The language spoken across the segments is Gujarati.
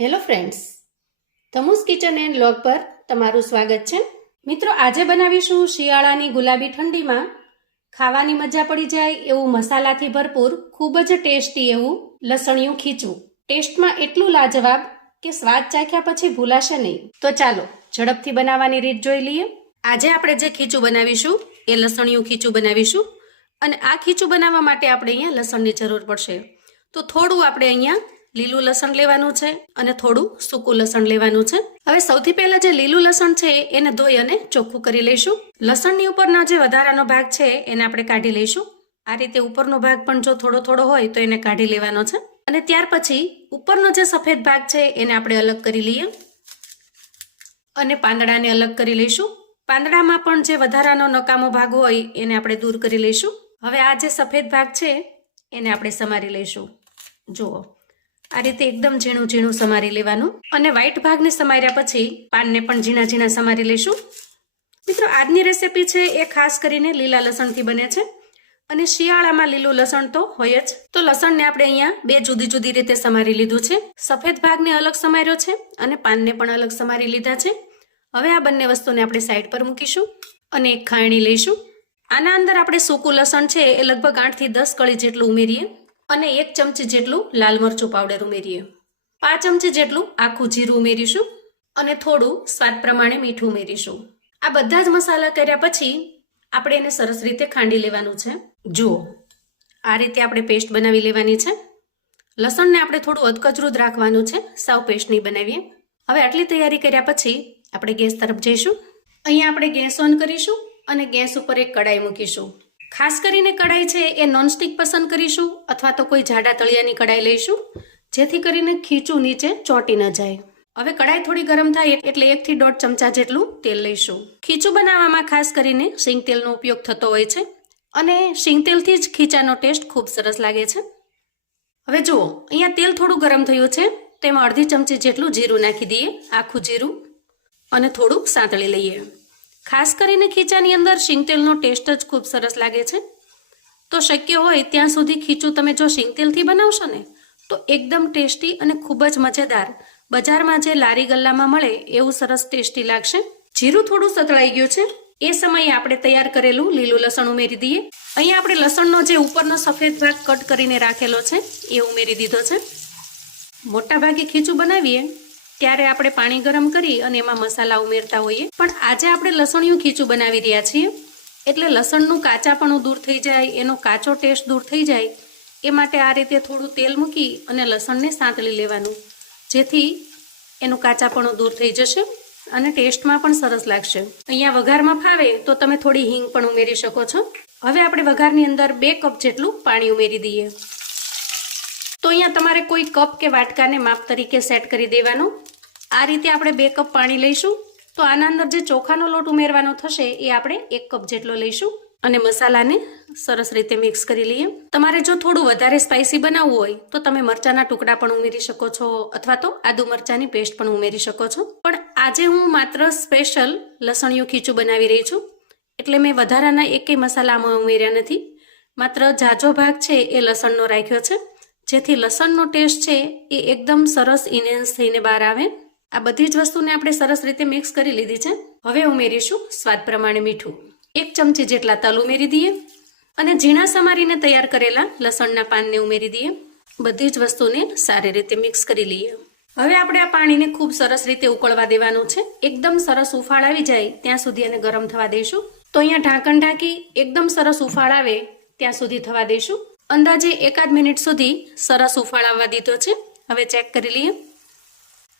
હેલો ફ્રેન્ડ્સ, તમુસ કિચન એન્ડ વ્લોગ પર તમારું સ્વાગત છે. મિત્રો, આજે બનાવીશું શિયાળાની ગુલાબી ઠંડીમાં ખાવાની મજા પડી જાય એવું મસાલાથી ભરપૂર ખૂબ જ ટેસ્ટી એવું લસણિયું ખીચું. ટેસ્ટમાં એટલું લાજવાબ કે સ્વાદ ચાખ્યા પછી ભૂલાશે નહીં. તો ચાલો ઝડપથી બનાવવાની રીત જોઈ લઈએ. આજે આપણે જે ખીચું બનાવીશું એ લસણિયું ખીચું બનાવીશું અને આ ખીચું બનાવવા માટે આપણે અહીંયા લસણની જરૂર પડશે. તો થોડું આપણે અહીંયા લીલું લસણ લેવાનું છે અને થોડું સૂકું લસણ લેવાનું છે. હવે સૌથી પહેલા જે લીલું લસણ છે એને ધોઈ અને ચોખ્ખું કરી લઈશું. લસણની ઉપરના જે વધારાનો ભાગ છે એને આપણે કાઢી લઈશું. આ રીતે ઉપરનો ભાગ પણ જો થોડો થોડો હોય તો એને કાઢી લેવાનો છે અને ત્યાર પછી ઉપરનો જે સફેદ ભાગ છે એને આપણે અલગ કરી લઈએ અને પાંદડાને અલગ કરી લઈશું. પાંદડામાં પણ જે વધારાનો નકામો ભાગ હોય એને આપણે દૂર કરી લઈશું. હવે આ જે સફેદ ભાગ છે એને આપણે સમારી લઈશું. જુઓ, આ રીતે એકદમ ઝીણું ઝીણું સમારી લેવાનું અને વ્હાઈટ ભાગને સમાર્યા પછી પાનને પણ ઝીણા ઝીણા સમારી લઈશું. મિત્રો, આજની રેસીપી છે એ ખાસ કરીને લીલા લસણથી બને છે અને શિયાળામાં લીલું લસણ તો હોય જ. તો લસણને આપણે અહીંયા બે જુદી જુદી રીતે સમારી લીધું છે. સફેદ ભાગને અલગ સમાર્યો છે અને પાનને પણ અલગ સમારી લીધા છે. હવે આ બંને વસ્તુને આપણે સાઈડ પર મૂકીશું અને એક ખાયણી લઈશું. આના અંદર આપણે સૂકું લસણ છે એ લગભગ 8 થી 10 કળી જેટલું ઉમેરીએ અને 1 ચમચી જેટલું લાલ મરચું પાવડર ઉમેરીએ. 5 ચમચી જેટલું આખું જીરું ઉમેરીશું અને થોડું સ્વાદ પ્રમાણે મીઠું ઉમેરીશું. આ બધા જ મસાલા કર્યા પછી આપણે એને સરસ રીતે ખાંડી લેવાનું છે. જુઓ, આ રીતે આપણે પેસ્ટ બનાવી લેવાની છે. લસણને આપણે થોડું અધકચરું જ રાખવાનું છે, સાવ પેસ્ટ નહીં બનાવીએ. હવે આટલી તૈયારી કર્યા પછી આપણે ગેસ તરફ જઈશું. અહીંયા આપણે ગેસ ઓન કરીશું અને ગેસ ઉપર એક કડાઈ મૂકીશું. ખાસ કરીને કડાઈ છે એ નોનસ્ટિક પસંદ કરીશું અથવા તો કોઈ જાડા તળિયાની કડાઈ લઈશું જેથી કરીને ખીચું નીચે ચોંટી ન જાય. હવે કડાઈ થોડી ગરમ થાય એટલે 1 થી 1.5 ચમચા જેટલું તેલ લઈશું. ખીચું બનાવવામાં ખાસ કરીને સિંગ તેલનો ઉપયોગ થતો હોય છે અને સિંગ તેલથી જ ખીચાનો ટેસ્ટ ખૂબ સરસ લાગે છે. હવે જુઓ, અહીંયા તેલ થોડું ગરમ થયું છે, તેમાં અડધી ચમચી જેટલું જીરું નાખી દઈએ, આખું જીરું, અને થોડું સાંતળી લઈએ. ખાસ કરીને ખીચાની અંદર શીંગતેલનો ટેસ્ટ જ ખૂબ સરસ લાગે છે. તો શક્ય હોય ત્યાં સુધી ખીચું તમે જો શીંગતેલથી બનાવશો ને તો એકદમ ટેસ્ટી અને ખૂબ જ મજેદાર, બજારમાં જે લારી ગલ્લામાં મળે એવું સરસ ટેસ્ટી લાગશે. જીરું થોડું સતળાઈ ગયું છે એ સમયે આપણે તૈયાર કરેલું લીલું લસણ ઉમેરી દઈએ. અહીંયા આપણે લસણનો જે ઉપરનો સફેદ ભાગ કટ કરીને રાખેલો છે એ ઉમેરી દીધો છે. મોટા ભાગે ખીચું બનાવીએ ત્યારે આપણે પાણી ગરમ કરી અને એમાં મસાલા ઉમેરતા હોઈએ, પણ આજે આપણે લસણિયું ખીચું બનાવી રહ્યા છીએ એટલે લસણનું કાચાપણું દૂર થઈ જાય, એનો કાચો ટેસ્ટ દૂર થઈ જાય એ માટે આ રીતે થોડું તેલ મૂકી અને લસણને સાંતળી લેવાનું જેથી એનું કાચાપણું દૂર થઈ જશે અને ટેસ્ટમાં પણ સરસ લાગશે. અહીંયા વઘારમાં ફાવે તો તમે થોડી હિંગ પણ ઉમેરી શકો છો. હવે આપણે વઘારની અંદર 2 કપ જેટલું પાણી ઉમેરી દઈએ. તો અહીંયા તમારે કોઈ કપ કે વાટકાને માપ તરીકે સેટ કરી દેવાનું. આ રીતે આપણે 2 કપ પાણી લઈશું તો આના અંદર જે ચોખાનો લોટ ઉમેરવાનો થશે એ આપણે 1 કપ જેટલો લઈશું અને મસાલાને સરસ રીતે મિક્સ કરી લઈએ. તમારે જો થોડું વધારે સ્પાઇસી બનાવવું હોય તો તમે મરચાના ટુકડા પણ ઉમેરી શકો છો અથવા તો આદુ મરચાની પેસ્ટ પણ ઉમેરી શકો છો. પણ આજે હું માત્ર સ્પેશિયલ લસણિયું ખીચું બનાવી રહી છું એટલે મેં વધારાના એકેય મસાલામાં ઉમેર્યા નથી. માત્ર જાજો ભાગ છે એ લસણનો રાખ્યો છે જેથી લસણનો ટેસ્ટ છે એ એકદમ સરસ ઇન્હેન્સ થઈને બહાર આવે. આ બધી જ વસ્તુને આપણે સરસ રીતે મિક્સ કરી લીધી છે. હવે ઉમેરીશું સ્વાદ પ્રમાણે મીઠું. 1 ચમચી જેટલા તલ ઉમેરી દઈએ અને ઝીણા સમારીને તૈયાર કરેલા લસણના પાનને ઉમેરી દઈએ. બધી જ વસ્તુને સારી રીતે મિક્સ કરી લઈએ. હવે આપણે આ પાણીને ખૂબ સરસ રીતે ઉકળવા દેવાનું છે. એકદમ સરસ ઉફાળ આવી જાય ત્યાં સુધી એને ગરમ થવા દઈશું. તો અહીંયા ઢાંકણ ઢાંકી એકદમ સરસ ઉફાળ આવે ત્યાં સુધી થવા દઈશું. અંદાજે 1 મિનિટ સુધી સરસ ઉફાળ આવવા દીધો છે. હવે ચેક કરી લઈએ.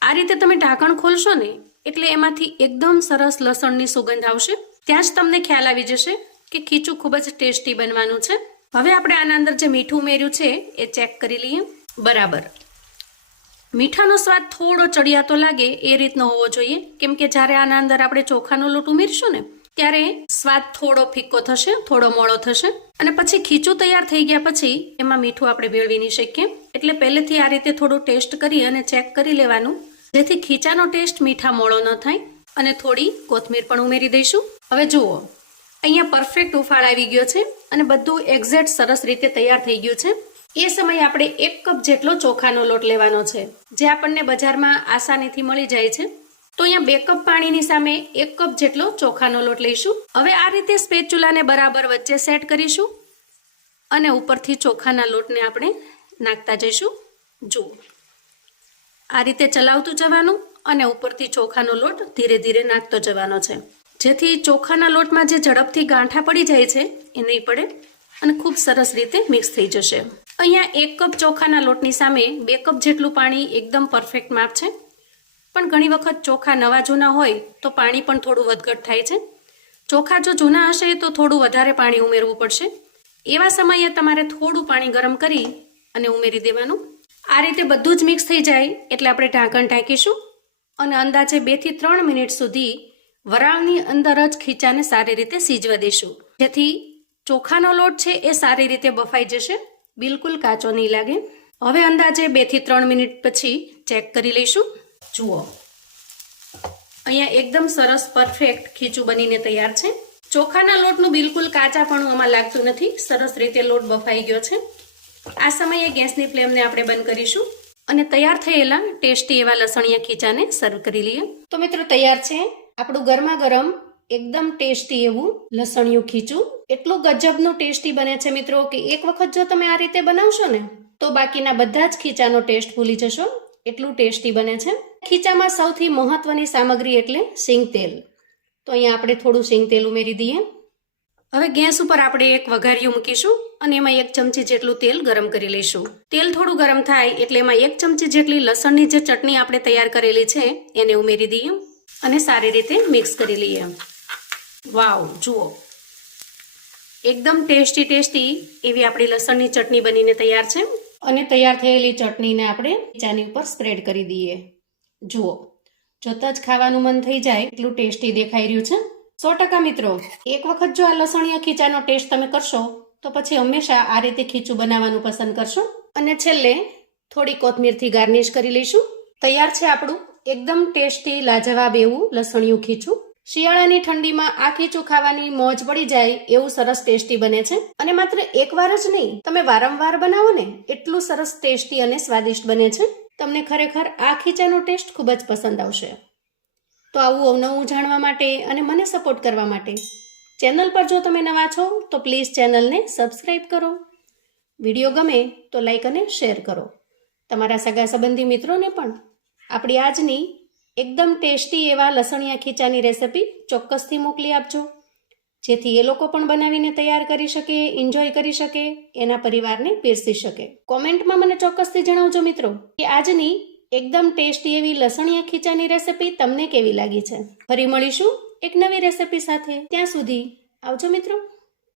આ રીતે તમે ઢાંકણ ખોલશો ને એટલે એમાંથી એકદમ સરસ લસણની સુગંધ આવશે. ત્યાં જ તમને ખ્યાલ આવી જશે કે ખીચું ખૂબ જ ટેસ્ટી બનવાનું છે. હવે આપણે આના અંદર જે મીઠું ઉમેર્યું છે એ ચેક કરી લઈએ. બરાબર મીઠાનો સ્વાદ થોડો ચડિયાતો લાગે એ રીતનો હોવો જોઈએ, કેમ કે જ્યારે આના અંદર આપણે ચોખાનો લોટ ઉમેરીશું ને ત્યારે સ્વાદ થોડો ફીકો થશે, થોડો મોળો થશે અને પછી ખીચું તૈયાર થઈ ગયા પછી એમાં મીઠું આપણે ભેળવી નહીં શકીએ. એટલે પહેલેથી આ રીતે થોડું ટેસ્ટ કરી અને ચેક કરી લેવાનું જેથી ખીચાનો ટેસ્ટ મીઠા મોળો ન થાય. અને થોડી કોથમીર પણ ઉમેરી દઈશું. હવે જુઓ, અહીંયા પરફેક્ટ ઉફાળ આવી ગયો છે અને બધું એક્ઝેક્ટ સરસ રીતે તૈયાર થઈ ગયું છે. એ સમયે આપણે 1 કપ જેટલો ચોખાનો લોટ લેવાનો છે, જે આપણને બજારમાં આસાનીથી મળી જાય છે. તો અહીંયા 2 કપ પાણીની સામે 1 કપ જેટલો ચોખાનો લોટ લઈશું. હવે આ રીતે સ્પેચ્યુલાને બરાબર વચ્ચે સેટ કરીશું અને ઉપરથી ચોખાના લોટને આપણે નાખતા જઈશું. જુઓ, આ રીતે ચલાવતું જવાનું અને ઉપરથી ચોખાનો લોટ ધીરે ધીરે નાખતો જવાનો છે, જેથી ચોખાના લોટમાં જે ઝડપથી ગાંઠા પડી જાય છે એ નહીં પડે અને ખૂબ સરસ રીતે મિક્સ થઈ જશે. અહીંયા 1 કપ ચોખાના લોટની સામે 2 કપ જેટલું પાણી એકદમ પરફેક્ટ માપ છે. પણ ઘણી વખત ચોખા નવા જૂના હોય તો પાણી પણ થોડું વધઘટ થાય છે. ચોખા જો જૂના હશે તો થોડું વધારે પાણી ઉમેરવું પડશે. એવા સમયે તમારે થોડું પાણી ગરમ કરી અને ઉમેરી દેવાનું. આ રીતે બધું જ મિક્સ થઈ જાય એટલે આપણે ઢાંકણ ઢાંકીશું અને અંદાજે 2 થી 3 મિનિટ સુધી વરાળની અંદર જ ખીચાને સારી રીતે સીજવા દઈશું, જેથી ચોખાનો લોટ છે એ સારી રીતે બફાઈ જશે, બિલકુલ કાચો નહીં લાગે. હવે અંદાજે 2 થી 3 મિનિટ પછી ચેક કરી લઈશું. જુઓ, અહીંયા એકદમ સરસ પરફેક્ટ ખીચું બનીને તૈયાર છે. ચોખાના લોટનું બિલકુલ કાચાપણું આમાં લાગતું નથી, સરસ રીતે લોટ બફાઈ ગયો છે. આ સમયે ગેસની ફ્લેમને આપણે બંધ કરીશું અને તૈયાર થયેલા ટેસ્ટી એવા લસણિયા ખીચાને સર્વ કરી લઈએ. તો મિત્રો તૈયાર છે આપણું ગરમા ગરમ એકદમ ટેસ્ટી એવું લસણિયું ખીચું. એટલું ગજબનું ટેસ્ટી બને છે મિત્રો કે એક વખત જો તમે આ રીતે બનાવશો ને તો બાકીના બધા જ ખીચાનો ટેસ્ટ ભૂલી જશો, એટલું ટેસ્ટી બને છે. ખીચામાં સૌથી મહત્વની સામગ્રી એટલે સિંગ તેલ. તો અહીંયા આપણે થોડું સિંગ તેલ ઉમેરી દઈએ. હવે ગેસ ઉપર આપણે એક વઘારિયું મૂકીશું અને એમાં 1 ચમચી જેટલું તેલ ગરમ કરી લઈશું. તેલ થોડું ગરમ થાય એટલે એમાં 1 ચમચી જેટલી લસણની જે ચટણી આપણે તૈયાર કરેલી છે એને ઉમેરી દઈએ અને સારી રીતે મિક્સ કરી લઈએ. વાવ, જુઓ, એકદમ ટેસ્ટી એવી આપણી લસણની ચટણી બનીને તૈયાર છે. અને તૈયાર થયેલી ચટણીને આપણે ખીચાની ઉપર સ્પ્રેડ કરી દઈએ. જુઓ, જોતાં જ ખાવાનું મન થઈ જાય એટલું ટેસ્ટી દેખાઈ રહ્યું છે. 100% મિત્રો, એક વખત જો આ લસણિયા ખીચાનો ટેસ્ટ તમે કરશો તો પછી હંમેશા આ રીતે ખીચું બનાવવાનું પસંદ કરશો. અને છેલ્લે થોડી કોથમીરથી ગાર્નિશ કરી લઈશું. તૈયાર છે આપણું એકદમ ટેસ્ટી લાજવાબ એવું લસણિયું ખીચું. શિયાળાની ઠંડીમાં આ ખીચું ખાવાની મોજ પડી જાય એવું સરસ ટેસ્ટી બને છે. અને માત્ર એકવાર જ નહીં, તમે વારંવાર બનાવો ને એટલું સરસ ટેસ્ટી અને સ્વાદિષ્ટ બને છે. તમને ખરેખર આ ખીચાનો ટેસ્ટ ખૂબ જ પસંદ આવશે. તો આવું અવનવું જાણવા માટે અને મને સપોર્ટ કરવા માટે ચેનલ પર જો તમે નવા છો તો પ્લીઝ ચેનલને સબસ્ક્રાઈબ કરો. વિડીયો ગમે તો લાઈક અને શેર કરો. તમારા સગા સંબંધી મિત્રોને પણ આપણી આજની એકદમ ટેસ્ટી એવા લસણિયા ખીચાની રેસિપી ચોક્કસથી મોકલી આપજો, જેથી એ લોકો પણ બનાવીને તૈયાર કરી શકે, એન્જોય કરી શકે, એના પરિવારને પીરસી શકે. કોમેન્ટમાં મને ચોક્કસથી જણાવજો મિત્રો કે આજની એકદમ ટેસ્ટી એવી લસણિયા ખીચાની રેસિપી તમને કેવી લાગી છે. ફરી મળીશું એક નવી રેસિપી સાથે. ત્યાં સુધી આવજો મિત્રો.